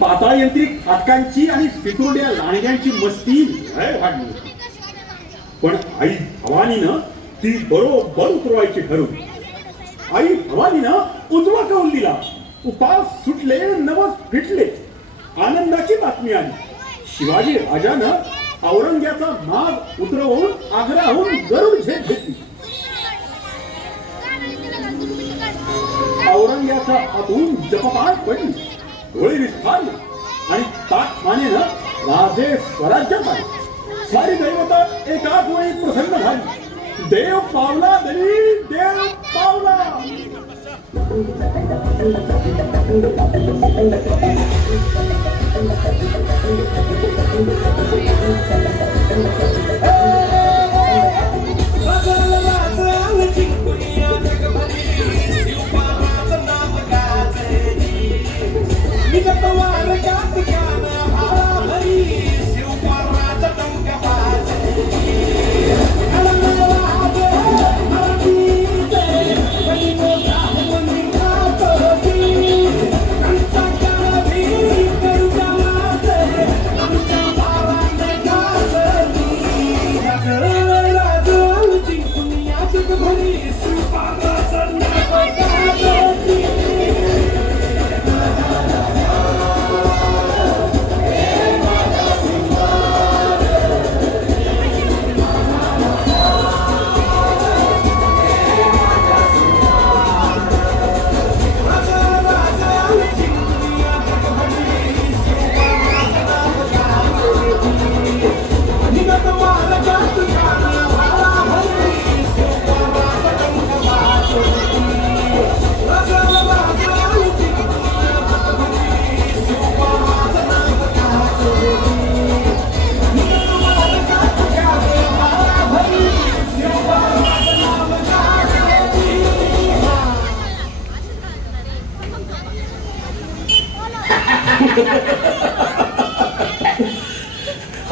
पाताळयंत्रिक फाटकांची आणि फितुरड्या लांडग्यांची मस्ती लय वाढली होती. पण आई भवानीनं ती बरोबर उतरवायची ठरवली. आई भवानीनं उजवा कौल दिला. उपास सुटले, नवस फिटले. आनंदाची बातमी आली. शिवाजी राजानं औरंग्याचा माज उतरवून आग्र्याहून गरुड झेप घेतली. औरंग्याच्या हातून जपपाट पडली, डोळे विस्फारले आणि ताक मानेनं राजे स्वराज्यात आले. सारी दैवता एकाच वेळी प्रसन्न झाली. देव पावला देवी, देव पावला.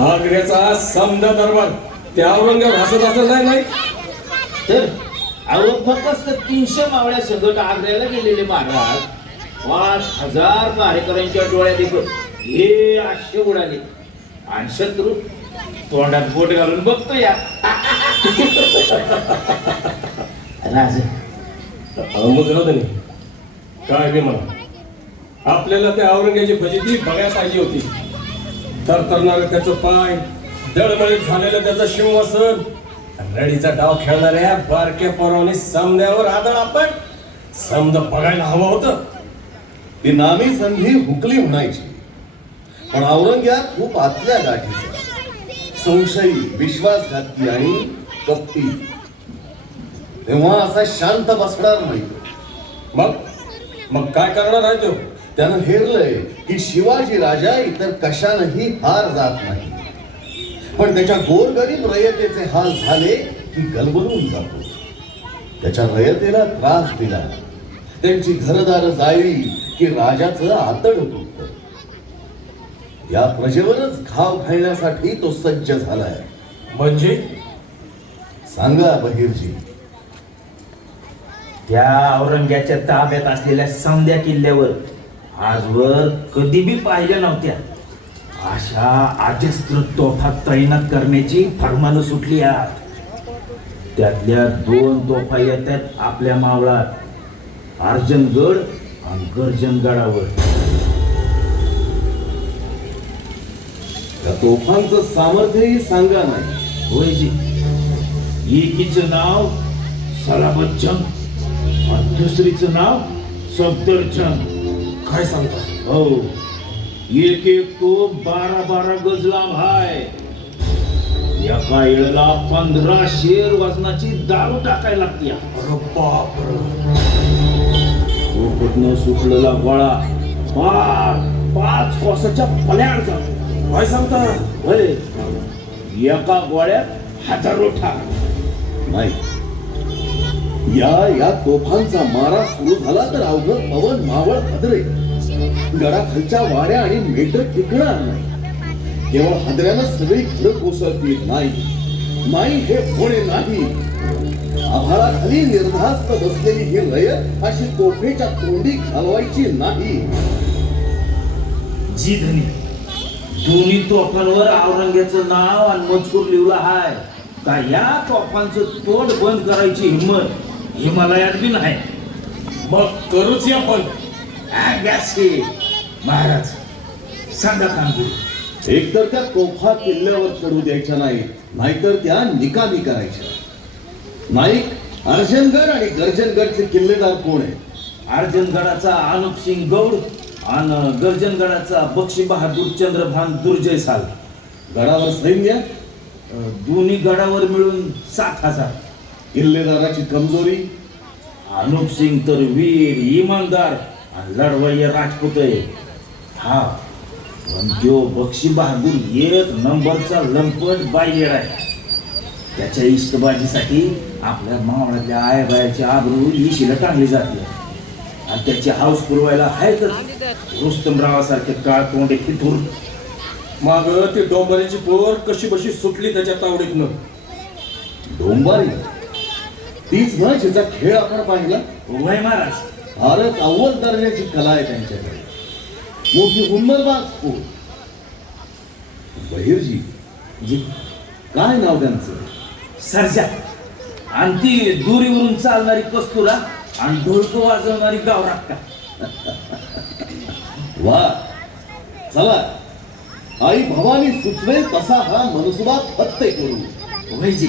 आग्र्याचा समजा दरबार त्या औरंगाबाद हसत असं नाही तर फक्त 300 मावळ्या संगत आग्र्याला गेलेले महाराज 5000 कार्यकर्त्यांच्या डोळ्यात देखत हे आश्चर्य उडाले आणि शत्रू तोंडात बोट घालून बघतो या राज काय बी म्हणा आपल्याला त्या औरंग्याची फजिती बघायला पाहिजे होती. तरतरणारं त्याचं पाय, दळमळीत झालेलं त्याचं सिंहासन, रडीचा डाव खेळणाऱ्या बारक्या पोरांनी सामन्यावर आदळ आपण समजा बघायला हवं होतं. ती नामी संधी हुकली म्हणायची. पण औरंग्या खूप आतल्या गाठीचा, संशयी, विश्वासघाती आणि कपटी. तेव्हा असा शांत बसणार नाही. मग काय करणार आहे तो? त्यानं हेरलंय की शिवाजी राजा इतर कशानंही हार जात नाही. पण त्याच्या गोरगरीब रयतेचे हाल झाले की गलबलून जातो. त्याच्या रयतेला त्रास दिला, त्यांची घरदार जाळली की राजाचं आतड तुटतं. या प्रजेवरच घाव घालण्यासाठी तो सज्ज झालाय. म्हणजे सांगा बहिर्जी. त्या औरंग्याच्या ताब्यात असलेल्या समद्या किल्ल्यावर आजवर कधी बी पाहिल्या नव्हत्या अशा अजस्त्र तोफा तैनात करण्याची फरमानं सुटली आहेत. त्यातल्या 2 तोफा येतात आपल्या मावळात, अर्जनगड आणि गर्जनगडावर. त्या तोफांचं सामर्थ्यही सांगा नाही. होयजी, एकीचं नाव सलाबतजंग आणि दुसरीचं नाव सफदरजंग. काय सांगता? हो, एक तो 12 गज लांब आहे. एका वेळेला 15 शेर वजनाची दारू टाकायला लागते. अरे बापरे. पोपटनं सुटलेला गोळा 5 कोसाच्या पल्याड जातो. काय सांगता? होय, एका गोळ्यात हजारो ठार. नाही, या तोफांचा मारा सुरू झाला तर अवघड पवन मावळ हदरे. गडाखालच्या वाड्या आणि मेढ्र टिकणार नाही. केवळ हादऱ्यानं सगळी घरं कोसळतील. नाही हे होणे नाही. आभाळाखाली निर्धास्त बसलेली ही रयत अशी तोफेच्या तोंडी घालवायची नाही. जी धनी, दोन्ही तोफांवर औरंग्याचं नाव आणि मजकूर लिहिला हाय का या तोफांचं तोड बंद करायची हिंमत हिमालयात बी नाही. मग करूच या पण. महाराज सांगा कामगिरी. एकतर त्या तोफा किल्ल्यावर चढू द्यायच्या नाहीत, नाहीतर त्या निकामी करायच्या. नाईक अर्जनगड आणि गर्जनगडचे किल्लेदार कोण आहे? अर्जनगडाचा अनुपसिंग गौड आणि गर्जनगडाचा बक्षी बहादूर चंद्रभान दुर्जय साल. गडावर सैन्य? दोन्ही गडावर मिळून 7,000. किल्लेदाराची कमजोरी? अनुपसिंग तर वीर इमानदार आणि लढवय्या राजपूत आहे. हा पण त्यो बक्षी बहादूर एक नंबरचा लंपट बाईर आहे. त्याच्या इष्टबाजीसाठी आपल्या मावळातल्या आयाबायाची आबरू इशीला टांगली जाते आणि त्याची हाऊस पुरवायला आहेतच रुस्तमरावासारखे काळ तोंडे फिटूर. माग ती डोंबरीची पोर कशी बशी सुटली त्याच्या तावडीतनं. डोंबारी? तीच ना जिचा खेळ आपण पाहिला. वय महाराज, फारच अव्वल दर्जाची कला आहे त्यांच्याकडे. मोठी हुन्नरबाज पोर. बहिरजी जी काय नाव त्यांचं? सर्जा. आणि ती दुरीवरून चालणारी कस्तुरा आणि ढोलकं वाजवणारी गावराक्का. वा, चला आई भवानी सुचवेल तसा हा मनसुबा फत्ते करू. वैजी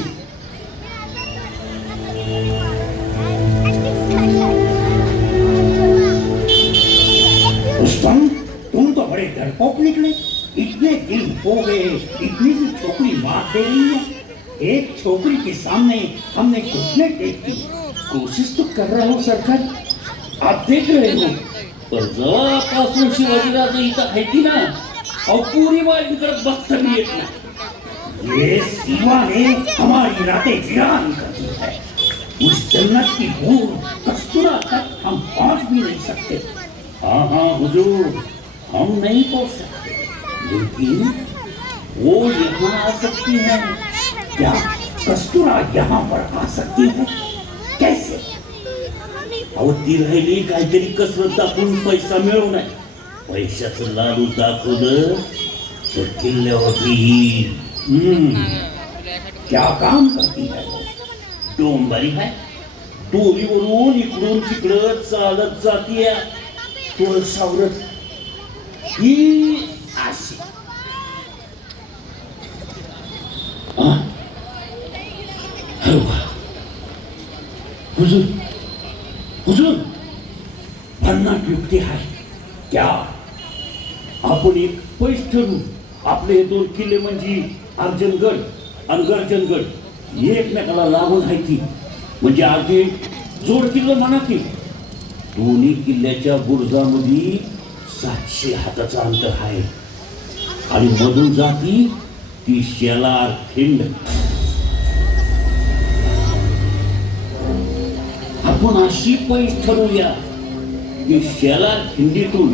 रुस्तम, तुम तो बड़े डरपोक निकले. इतने दिन हो गए, इतनी सी छोकरी मार दे रही है. एक छोकरी के सामने हमने घुटने टेक दी. कोशिश तो कर रहा हूँ सरकार, आप देख रहे हो. पण जेव्हापासून शिवाजीराजे इथं आहे ना, अहो पुरी वाईकडे बघता मी येत नाही. ये सीमा ने हमारी रातें वीरान कर दी है. उस जन्नत की हूर कस्तूरा तक हम पहुंच भी नहीं सकते. हाँ हाँ हुजूर, हम नहीं पहुंच सकते, लेकिन वो यहाँ आ सकती है. क्या कस्तूरा यहाँ पर आ सकती है? कैसे? अहो ती राहिली काहीतरी कसरत दाखवून पैसा मिळवून आहे. पैशाचं लालू दाखवलं तर किल्ल्यावरती येईल. क्या काम करती है वो? डोंबारी आहे. दोरीवरून इकडून तिकडं चालत जातीय तोल सावरत. ही अशी. हुजूर, हुजूर, भन्नाट युक्ती आहे. क्या आपण एक पैस ठरू. आपले हे 2 किल्ले म्हणजे अर्जनगड आणि गर्जनगड एकमेकाला लागून आहे की, म्हणजे अगदी जोड किल्लं म्हणा की. दोन्ही किल्ल्याच्या बुरुजामध्ये 700 हाताचं अंतर आहे आणि मधून जाती ती शेलार खिंड. आपण अशी पैस ठरवूया की शेलार खिंडीतून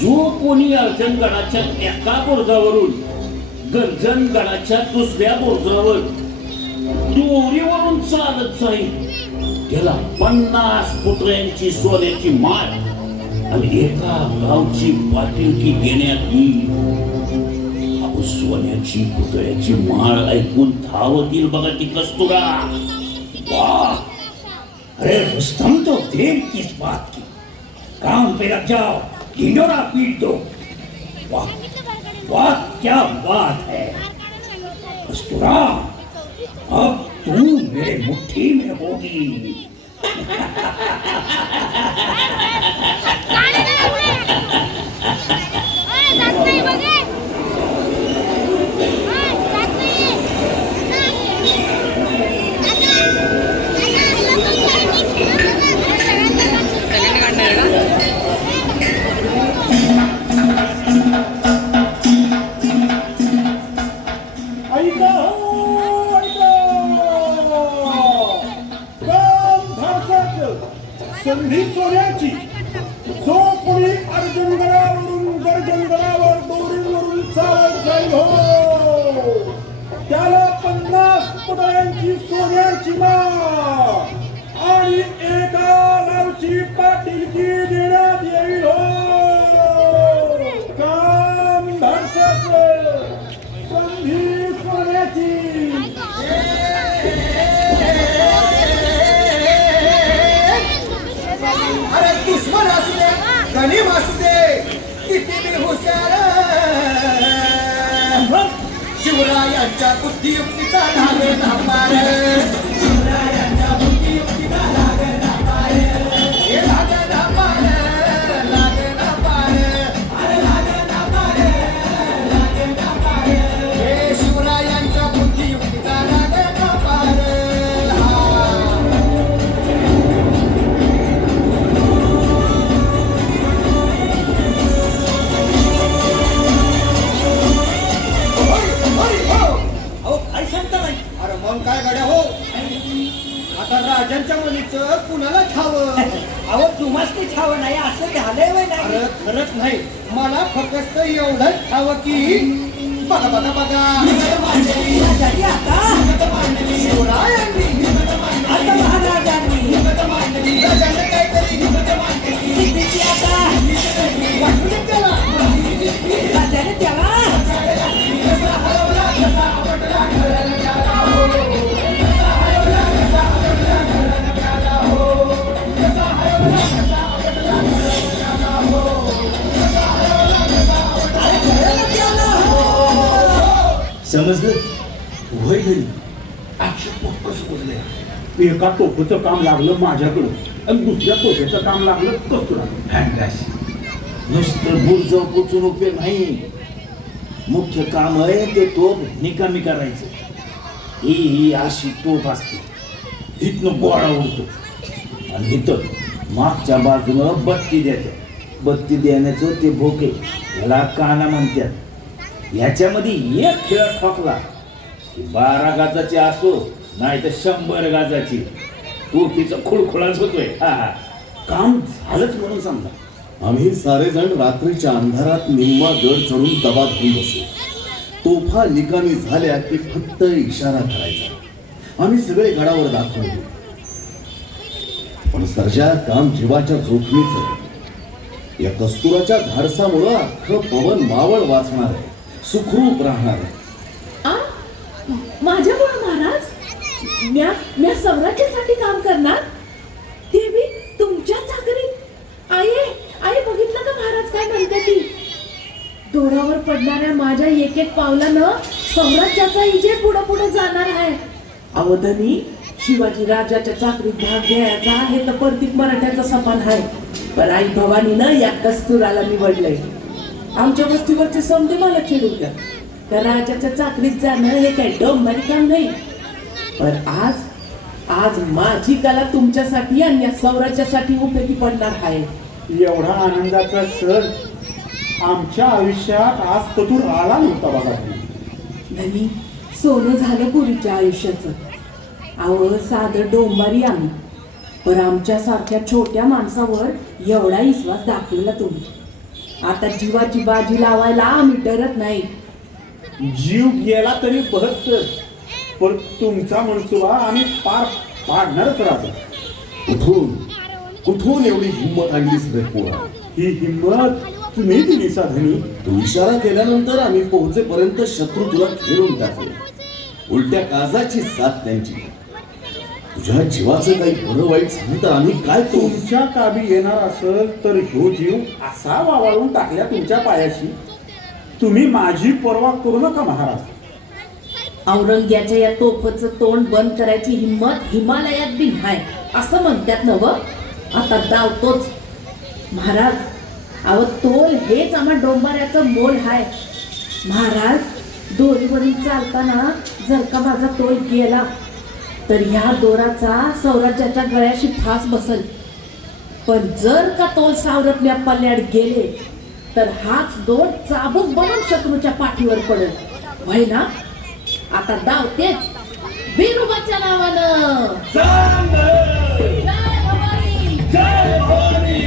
जो कोणी अर्जनगडाच्या एका बुरुजावरून गर्जनगडाच्या दुसऱ्या बुरुजावर दोरीवरून चालत जाईल त्याला 50 पुतळ्यांची सोन्याची माळ आणि एका गावची पाटीलकी देण्यात येईल. अहो सोन्याची पुतळ्याची माळ ऐकून धावतील बघा ती कस्तुरा. वाह! अरे रुस्तम, तो देर किस बात की. काम पे लग जाओ, ढिंडोरा पीट दो. वाह वाह, क्या बात है कस्तूरा, अब तू मेरे मुट्ठी में होगी. संधी सोन्याची. जो कोणी अर्जुनगडावरून गर्जनगडावर दोरीवरून चालत जाईल हो त्याला 50 पुतळ्यांची सोन्याची माळ आणि एका गावची पाटीलकी देण्यात येईल हो. का शिवरायांच्या बुद्धियुक्तीचा लागे धापार शिवरायांच्या बुद्धियुक्तीचा लागे धापार हे लागे धापार लागे धापार अरे लागे धापार लागे धापार हे शिवरायांच्या बुद्धियुक्तीचा लागे धापार अहो काय सांगता नाही अरे मग काय गाड्या हो आता राजांच्या मुलीचं कुणाला ठावं अहो तुम्हाच ते छावं नाही असं झालंय वय नाही अरे खरंच नाही मला फक्त एवढंच ठावं की बघा बघा बघा झाली आता शिवरायांनी आता महाराजांनी राजांनी काहीतरी सिद्धीची आता वाटू दे त्याला राजाने त्याला समजलं वय घरी आक्षेप कसं बोलले एका तोफेचं काम लागलं माझ्याकडं आणि दुसऱ्या तोफेचं काम लागलं कस्तुराकडं. नुसतं बुरजो पुचून उपयोग नाही मुख्य काम आहे ते तोफ निकामी करायचं ही अशी तोफ असते इथनं गोळा उडतो आणि इथं मागच्या बाजूनं बत्ती देते बत्ती देण्याचं ते भोके याला काना म्हणतात ह्याच्यामध्ये एक खेळ ठोकला की 12 गाजाची असो नाही तर 100 गाजाची तोफीचा खुळखुळाच होतोय काम झालंच म्हणून समजा. आम्ही सारेजण रात्रीच्या अंधारात निम्मा गड चढून दबा घेऊन बसू. तोफा निकामी झाल्या की फक्त इशारा करायचा. आम्ही सगळे गडावर दाखवून देऊ. पण सर्जा काम जीवाच्या जोखमीचं. या कस्तुराच्या धाडसामुळं अख्खं पवन मावळ वाचणार आहे, सुखरूप राहणार आहे. माझ्यामुळे महाराज म्या स्वराज्यासाठी काम करणार ते मी तुमच्या चाकरीत. आई बघितलं का महाराज काय म्हणते ती दोरावर पडणाऱ्या माझ्या एक एक पावलानं स्वराज्याचा इजे पुढे पुढे जाणार आहे. अवधनी शिवाजी राजाच्या चाकरीत भाग घ्यायचा हे तर प्रत्येक मराठ्याचं सपान आहे. पण आई भवानीनं या कस्तुराला निवडलंय. आमच्या वस्तीवरचे समजे मला चिडून द्या तर राजाच्या चाकरीत जाणं हे काही डोंबारी काम नाही. पण आज माझी कला तुमच्यासाठी आणि या स्वराज्यासाठी उपयोगी पडणार आहे. एवढा आनंदाचा क्षण आमच्या आयुष्यात आज कतूर आला नव्हता बघा. धनी सोनं झालं पुरीच्या आयुष्याचं. अहो साधं डोंबारी आम्ही पण आमच्यासारख्या छोट्या माणसावर एवढा विश्वास दाखवला तुम्ही. आता जीवाची बाजी लावायला आम्ही डरत नाही. जीव गेला तरी बहत्तर पण तुमचा मनसुबा आम्ही पार पाडणारच राजा. कुठून एवढी हिंमत आणलीस रे पोरा? ही हिंमत तुम्ही दिली साधनी. तू इशारा केल्यानंतर आम्ही पोहोचेपर्यंत शत्रू तुला घेरून टाकले. उलट्या काळजाची साथ त्यांची. तुझ्या जीवाचं काही बरं वाईट झालं तर आम्ही काय करू? तुमच्या ताबी येणार असेल तर ह्यो जीव असा वावळून टाकल्या तुमच्या पायाशी. तुम्ही माझी पर्वा करू नका महाराज. औरंग्याच्या या तोफचं तोंड बंद करायची हिंमत हिमालयात बी नाही असं म्हणतात नव. आता दावतोच महाराज. अहो तोल हेच आम्हा डोंबाऱ्याचं मोल आहे महाराज. दोरीवरून चालताना जर का माझा तोल गेला तर ह्या दोराचा स्वराज्याच्या गळ्याशी फास बसल. पण जर का तोल सावरतल्या पल्ल्यात गेले तर हाच दोर चाबूक बनून शत्रूच्या पाठीवर पडेल. व्हय ना? आता दावतेच बिरुबाच्या नावानं. जय भवानी.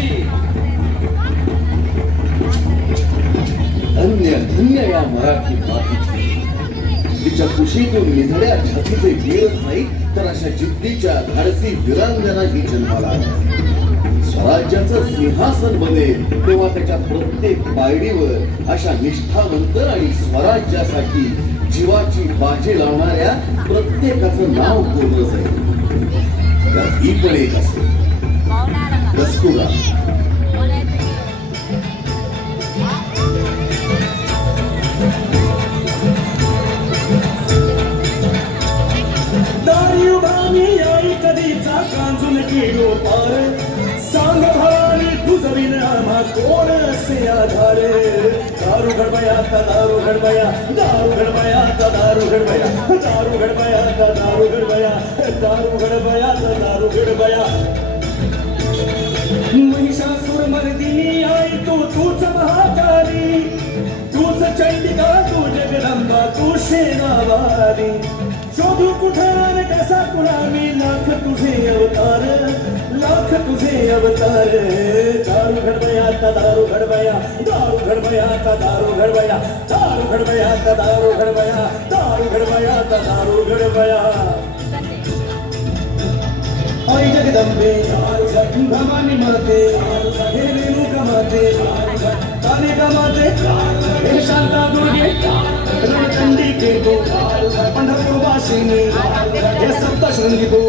धन्य धन्य या मराठी मातीची. तिच्या कुशीतून निधड्या छातीचे वीरच नाही तर अशा जिद्दीच्या धाडसी वीरांगना ही जन्माला आल्या. स्वराज्याचं सिंहासन बनेल तेव्हा त्याच्या प्रत्येक पायरीवर अशा निष्ठावंत आणि स्वराज्यासाठी जीवाची बाजी लावणाऱ्या प्रत्येकाचं नाव कोरलं जाईल. त्यात ही पण एक असेल, कस्तुरा. से आधारे दारू गड़बया का दारू गड़बया दारू गड़बया का दारू गड़बया दारू गड़बया का दारू गड़बया दारू गड़बया का दारू गड़बया महिषासुर मर्दिनी आई तूच महाकाली तूच चंडिका तू जगदंबा तू शेरावारी शोधू कुठार कसा कुणामी लाख तुझे अवतार दारू घडबया का दारू घडबया दारू घडबया का दारू घडबया दारू घडबया का दारू घडबया दारू घडबया का दारू घडबया आई जगदंबे भवानी माते हे रेणुका माते कालिका माते हे शांता दुर्गे रणचंडी के गो पंढरपूर वासिनी हे सप्तशृंगी तू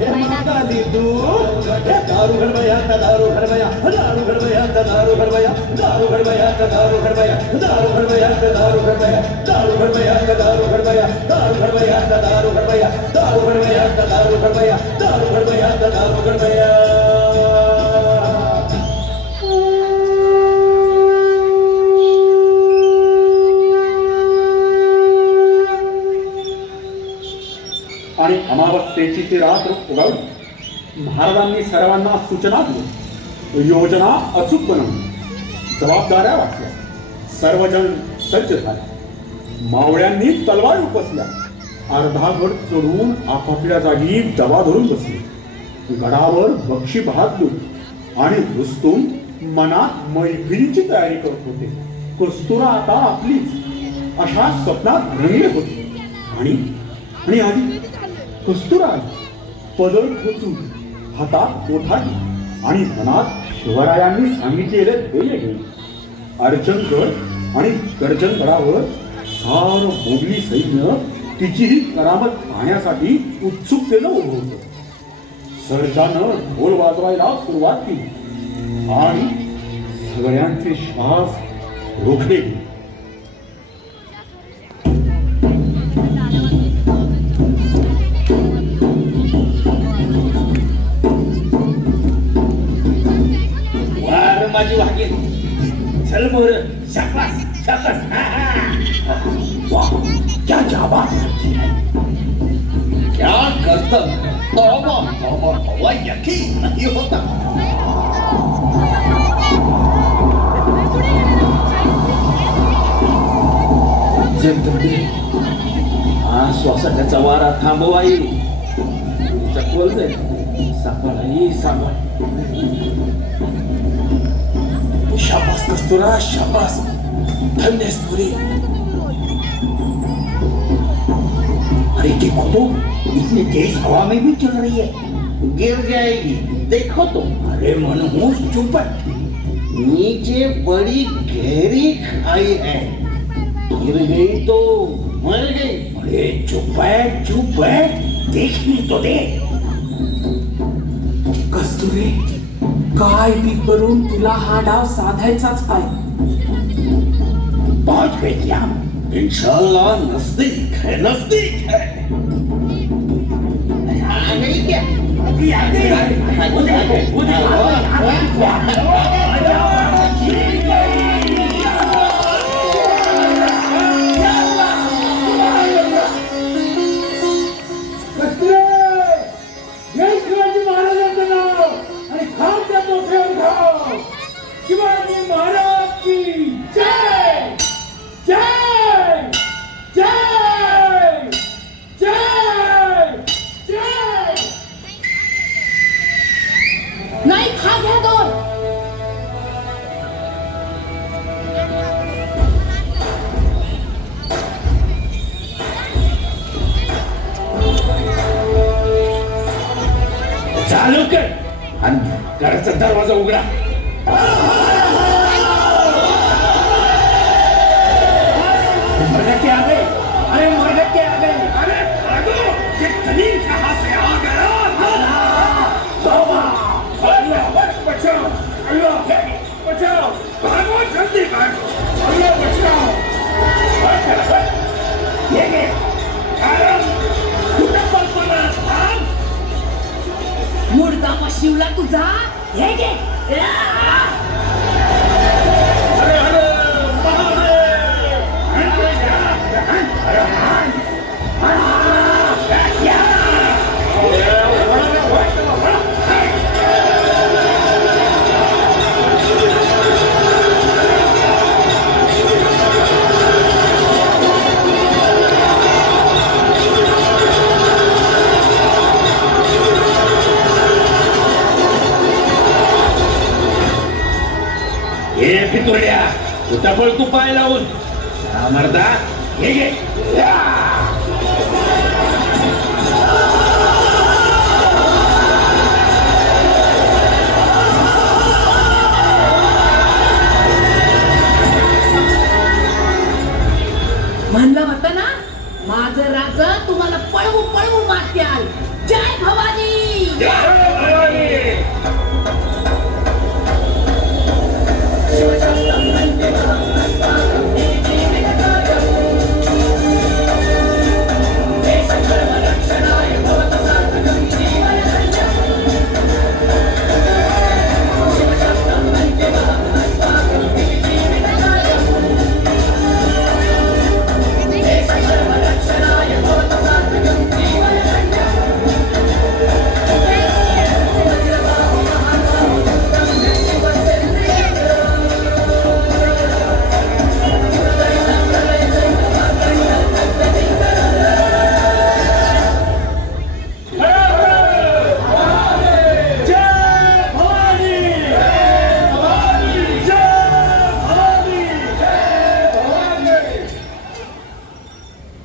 हे महाकाली तू हे दारू घडबया का दारू घडबया दारू घडबया का दारू घडबया दारू घडबया का दारू घडबया दारू घडबया का दारू घडबया दारू घडबया का दारू घडबया दारू घडबया का दारू घडबया दारू घडबया का दारू घडबया दारू घडबया का दारू घडबया आणि अमावस्येची ती रात्र उगवली. महाराजांनी सर्वांना सूचना दिली, योजना अचूक बनवली, जबाबदाऱ्या वाटल्या. सर्वजण सज्ज झाले. मावळ्यांनी तलवार उपसल्या. अर्धा गड चढून आपापल्या जागी दबा धरून बसले. गडावर बक्षी भात आणि रुस्तुम मनात मैफिलीची तयारी करत होते. कस्तुरा आता आपलीच अशा स्वप्नात रंगले होते. आणि आली कस्तुरा पदर खोचून हातात कोठाली आणि मनात शिवरायांनी सांगितलेले ध्येय घेऊन अर्जनगड आणि गर्जनगडावर सार मोगली सैन्य तिचीही करामत पाहण्यासाठी उत्सुकतेनं उभं होतं. सर्जानं ढोल वाजवायला सुरुवात केली आणि सगळ्यांचे श्वास रोखले गेले. माझी वागे चल मोर शाबास शाबास वाह, क्या जाबाज लड़की है. क्या करतब तौबा तौबा तौबा यकीन नहीं होता. जगदंबे हा श्वासाच्या वारा थांबवाई चकवल जाईल. सापड सापड. शाबाश कस्तुरा शाबाश, धन्य पुरी. अरे देखो तो इतनी तेज हवा में भी चल रही है, गिर जाएगी. देखो तो. अरे मनहूस चुप है. नीचे बड़ी गहरी खाई है, गिर गई तो मर गई. अरे चुप है, देखने तो दे. कस्तुरे, काय बी करून तुला हा डाव साधायचाच आहे. पहुंच गए क्या? इंशाल्लाह नजदीक है. आ गई क्या? अभी आ गई. शिवाजी महाराज की जय जय जय जय जय. नाही खा घ्या दोन. चालू कर आणि घराचा दरवाजा उघडा. मरगट्टे आ गए. अरे मरगट्टे आ गए. अरे भागो, ये कलील कहां से आ गया. तौबा, अल्लाह बचाओ, अल्लाह बचाओ. भागो जल्दी भागो. अल्लाह बचाओ. ये गे. अरे कुठं पळपळा थांब. मुर्दा मशिवला तुझा. हे घे. पळ तू पाय लावून मर्दा हे घे या! म्हणलं होतं ना माझं राजा तुम्हाला पळवू पळवू मारत्याल. जय भवानी.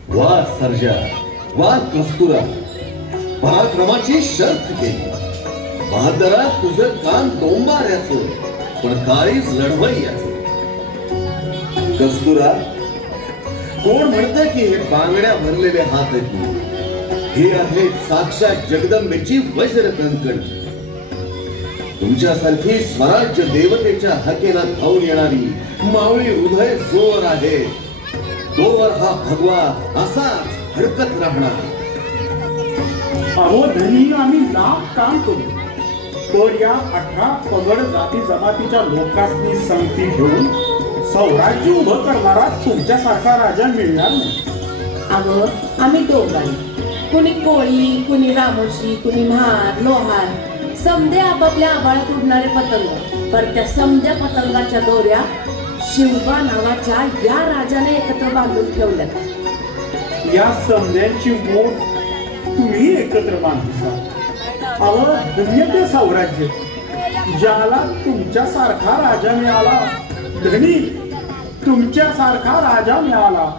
वा सर्जा, वा कस्तुरा, पराक्रमाची शर्थ केली. बहादरा तुझं काम डोंबाऱ्याचं पण काळीच लढवय्याचं. कस्तुरा, कोण म्हणतं की हे बांगड्या भरलेले हात आहेत? हे आहेत साक्षात जगदंबेची वज्र कंकण. तुमच्यासारखी स्वराज्य देवतेच्या हाकेला धावून येणारी मावळी हृदय जोर आहे. तोवर हा भगवा असाच हडकत राहणार. अहो धनी, आम्ही लाख काम करू पण या 18 पगड जाती जमातीच्या लोकांनी संगती घेऊन स्वराज्य उभं करणारा तुमच्यासारखा राजा मिळणार नाही. अगं आम्ही दोघांनी, कुणी कोळी, कुणी रामोशी, कुणी म्हार, लोहार, समदे आपापल्या आबाळात उडणारे पतंग. पर त्या समद्या पतंगाच्या दोऱ्या शिवबा नावाच्या या राजाने एकत्र बांधून ठेवल्या. या समद्यांची मोठ तुम्ही एकत्र बांधता. अहो धन्य ते स्वराज्य ज्याला तुमच्यासारखा राजा मिळाला. धनी तुमच्यासारखा राजा मिळाला.